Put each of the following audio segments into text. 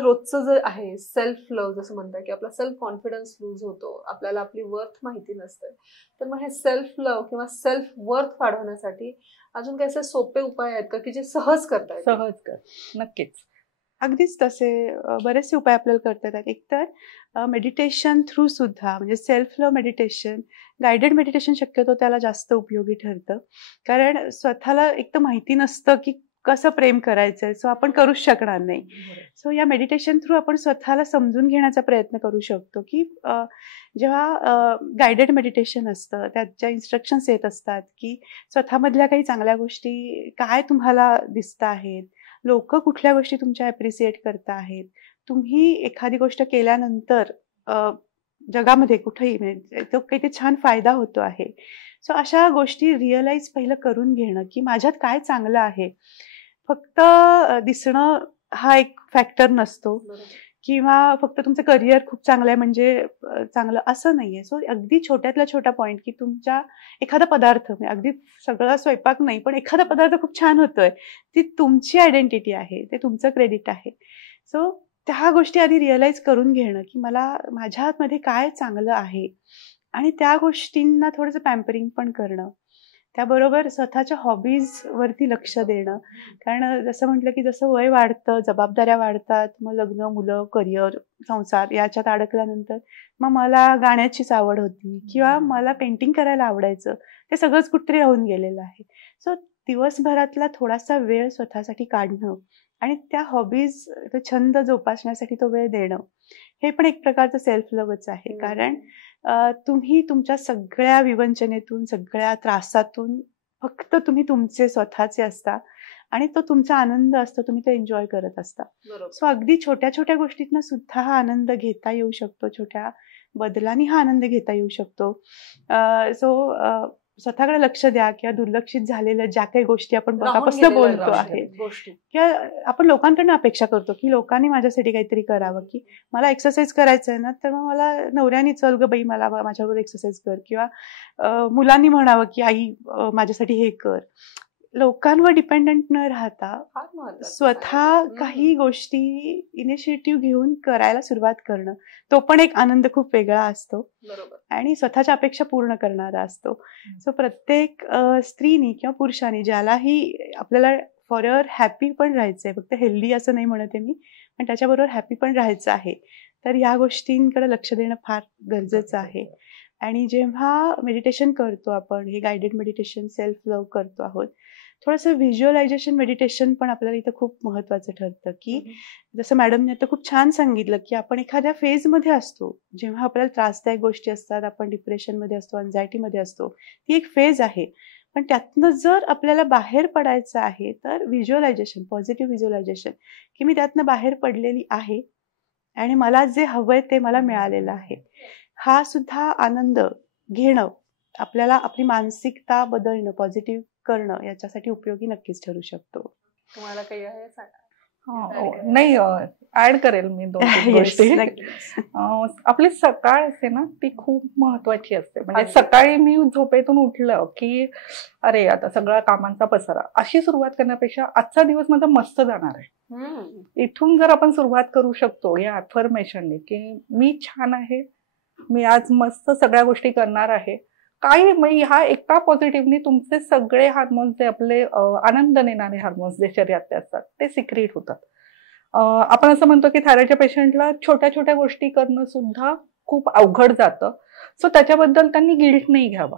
रोजचं जे आहे सेल्फ लव्ह जसं म्हणतात की आपला सेल्फ कॉन्फिडन्स लूज होतो, आपल्याला आपली वर्थ माहिती नसते, तर मग हे सेल्फ लव्ह किंवा सेल्फ वर्थ वाढवण्यासाठी अजून काही असे सोपे उपाय आहेत का की जे सहज करता येतील? सहज कर, नक्कीच. अगदीच तसे बरेचसे उपाय आपल्याला करता येतात. एकतर मेडिटेशन थ्रू सुद्धा, म्हणजे self love meditation, guided meditation शक्यतो त्याला जास्त उपयोगी ठरतं. कारण स्वतःला एक तर माहिती नसतं की कसं प्रेम करायचंय, सो आपण करूच शकणार नाही. सो या मेडिटेशन थ्रू आपण स्वतःला समजून घेण्याचा प्रयत्न करू शकतो की जेव्हा गायडेड मेडिटेशन असतं त्यात ज्या इन्स्ट्रक्शन्स येत असतात की स्वतःमधल्या काही चांगल्या गोष्टी काय तुम्हाला दिसत आहेत, लोक कुठल्या गोष्टी तुमच्या ॲप्रिसिएट करत आहेत, तुम्ही एखादी गोष्ट केल्यानंतर जगामध्ये कुठेही म्हणजे तो काही छान फायदा होतो आहे. सो अशा गोष्टी रिअलाइज पहिलं करून घेणं की माझ्यात काय चांगलं आहे. फक्त दिसणं हा एक फॅक्टर नसतो किंवा फक्त तुमचं करिअर खूप चांगलं आहे म्हणजे चांगलं असं नाहीये. सो अगदी छोट्यातला छोटा पॉईंट की तुमच्या एखादा पदार्थ, अगदी सगळा स्वयंपाक नाही पण एखादा पदार्थ खूप छान होतोय, ती तुमची आयडेंटिटी आहे, ते तुमचं क्रेडिट आहे. सो त्या गोष्टी आधी रिअलाइज करून घेणं की मला माझ्यामध्ये काय चांगलं आहे आणि त्या गोष्टींना थोडंसं पॅम्परिंग पण करणं. त्याबरोबर स्वतःच्या हॉबीजवरती लक्ष देणं. कारण जसं म्हटलं की जसं वय वाढतं, जबाबदाऱ्या वाढतात, मग लग्न, मुलं, करिअर, संसार याच्यात अडकल्यानंतर मग मला गाण्याचीच आवड होती किंवा मला पेंटिंग करायला आवडायचं, ते सगळंच कुठेतरी राहून गेलेलं आहे. सो दिवसभरातला थोडासा वेळ स्वतःसाठी काढणं आणि त्या हॉबीज, तो छंद जोपासण्यासाठी तो वेळ देणं, हे पण एक प्रकारचं सेल्फ लव्हच आहे. कारण तुम्ही तुमच्या सगळ्या विवंचनेतून, सगळ्या त्रासातून फक्त तुम्ही तुमचे स्वतःचे असता आणि तो तुमचा आनंद असतो, तुम्ही तो एन्जॉय करत असता. सो अगदी छोट्या छोट्या गोष्टीतनं सुद्धा हा आनंद घेता येऊ शकतो, छोट्या बदलांनी हा आनंद घेता येऊ शकतो. सो स्वतःकडे लक्ष द्या किंवा दुर्लक्षित झालेल्या ज्या काही गोष्टी आपण बघापासून बोलतो आहे किंवा आपण लोकांकडनं अपेक्षा करतो की लोकांनी माझ्यासाठी काहीतरी करावं, की मला एक्सरसाइज करायचं आहे ना, तर मग मला नवऱ्याने चल ग बाई मला माझ्याबरोबर एक्सरसाइज कर, किंवा मुलांनी म्हणावं की आई माझ्यासाठी हे कर. लोकांवर डिपेंडंट न राहता स्वतः काही गोष्टी इनिशिएटिव्ह घेऊन करायला सुरुवात करणं, तो पण एक आनंद खूप वेगळा असतो आणि स्वतःच्या अपेक्षा पूर्ण करणारा असतो. सो प्रत्येक स्त्रीनी किंवा पुरुषांनी ज्यालाही आपल्याला फॉर एव्हर हॅपी पण राहायचंय, फक्त हेल्दी असं नाही म्हणते मी, पण त्याच्याबरोबर हॅपी पण राहायचं आहे, तर या गोष्टींकडे लक्ष देणं फार गरजेचं आहे. आणि जेव्हा मेडिटेशन करतो आपण, हे गायडेड मेडिटेशन, सेल्फ लव्ह करतो आहोत, थोडंसं व्हिज्युअलायझेशन मेडिटेशन पण आपल्याला इथं खूप महत्त्वाचं ठरतं. की जसं मॅडमने आता खूप छान सांगितलं की आपण एखाद्या फेजमध्ये असतो, जेव्हा आपल्याला त्रासदायक गोष्टी असतात, आपण डिप्रेशनमध्ये असतो, अँझायटीमध्ये असतो, ती एक फेज आहे. पण त्यातनं जर आपल्याला बाहेर पडायचं आहे तर व्हिज्युअलायझेशन, पॉझिटिव्ह व्हिज्युअलायझेशन, की मी त्यातनं बाहेर पडलेली आहे आणि मला जे हवंय ते मला मिळालेलं आहे, हा सुद्धा आनंद घेणं आपल्याला आपली मानसिकता बदलणं, पॉझिटिव्ह करणं याच्यासाठी उपयोगी नक्कीच ठरू शकतो. तुम्हाला काही आहे सांगा? नाही, ऍड करेल मी 2-3 गोष्टी. आपली सकाळ असते ना, ती खूप महत्वाची असते. म्हणजे सकाळी मी झोपेतून उठलं की अरे आता सगळा कामांचा पसारा, अशी सुरुवात करण्यापेक्षा आजचा दिवस माझा मस्त जाणार आहे, इथून जर आपण सुरुवात करू शकतो या अफर्मेशनने की मी छान आहे, मी आज मस्त सगळ्या गोष्टी करणार आहे, काही म्हणजे ह्या एका पॉझिटिव्हनी तुमचे सगळे हार्मोन्स, जे आपले आनंद देणारे हार्मोन्स जे शरीरात असतात, ते सिक्रेट होतात. आपण असं म्हणतो की थायरॉइडच्या पेशंटला छोट्या छोट्या गोष्टी करणं सुद्धा खूप अवघड जातं. सो त्याच्याबद्दल त्यांनी गिल्ट नाही घ्यावा.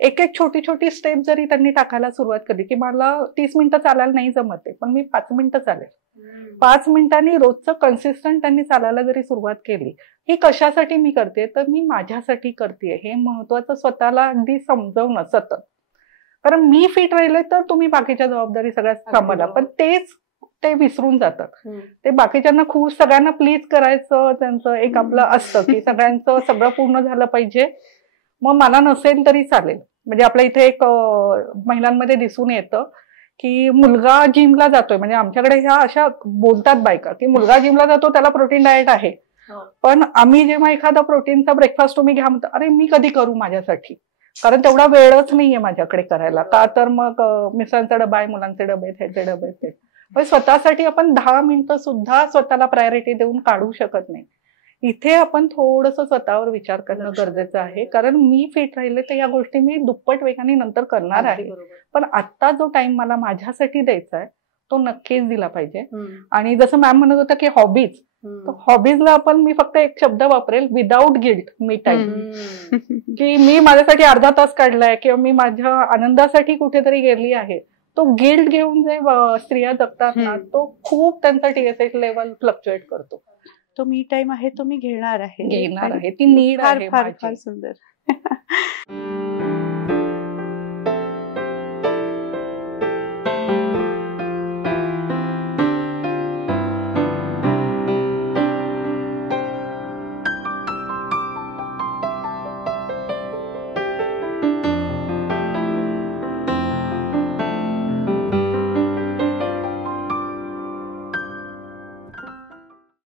एक एक छोटी छोटी स्टेप जरी त्यांनी टाकायला सुरुवात केली की मला 30 मिनिटं चालायला नाही जमत आहे, पण मी 5 मिनिटं चालेल, 5 मिनिटांनी रोजचं कन्सिस्टंट त्यांनी चालायला जरी सुरुवात केली, ही कशासाठी मी करते तर मी माझ्यासाठी करते, हे महत्वाचं स्वतःला अगदी समजवणं सतत. कारण मी फिट राहिले तर तुम्ही बाकीच्या जबाबदारी सगळ्या सांभाळा, पण ते विसरून जातात. ते बाकीच्यांना खूप सगळ्यांना प्लीज करायचं, त्यांचं एक आपलं असतं की सगळ्यांचं सगळं पूर्ण झालं पाहिजे, मग मला नसेल तरी चालेल. म्हणजे आपल्या इथे एक महिलांमध्ये दिसून येतं की मुलगा जिमला जातोय, म्हणजे आमच्याकडे ह्या अशा बोलतात बायका की मुलगा जिमला जातो त्याला प्रोटीन डाएट आहे, पण आम्ही जेव्हा एखादा प्रोटीनचा ब्रेकफास्ट तुम्ही घ्या म्हणतो, अरे मी कधी करू माझ्यासाठी, कारण तेवढा वेळच नाहीये माझ्याकडे करायला. का तर मग मिस्टरांचा डबा आहे, मुलांचे डबे आहेत, ह्याचे डबे आहेत. स्वतःसाठी आपण 10 मिनिटं सुद्धा स्वतःला प्रायोरिटी देऊन काढू शकत नाही. इथे आपण थोडंसं स्वतःवर विचार करणं गरजेचं आहे, कारण मी फिट राहिले तर या गोष्टी मी दुप्पट वेगाने नंतर करणार आहे. पण आता जो टाइम मला माझ्यासाठी द्यायचा आहे तो नक्कीच दिला पाहिजे. आणि जसं मॅम म्हणत होता की हॉबीज, तर हॉबीजला मी फक्त एक शब्द वापरेल, विदाऊट गिल्ट मी टाइम. की मी माझ्यासाठी अर्धा तास काढलाय किंवा मी माझ्या आनंदासाठी कुठेतरी गेली आहे, तो गिल्ट घेऊन जे स्त्रिया जगतात ना, तो खूप त्यांचा TSH लेवल फ्लक्च्युएट करतो. तो मी टाइम आहे तो मी घेणार आहे, ती नीड आहे. फार फार सुंदर.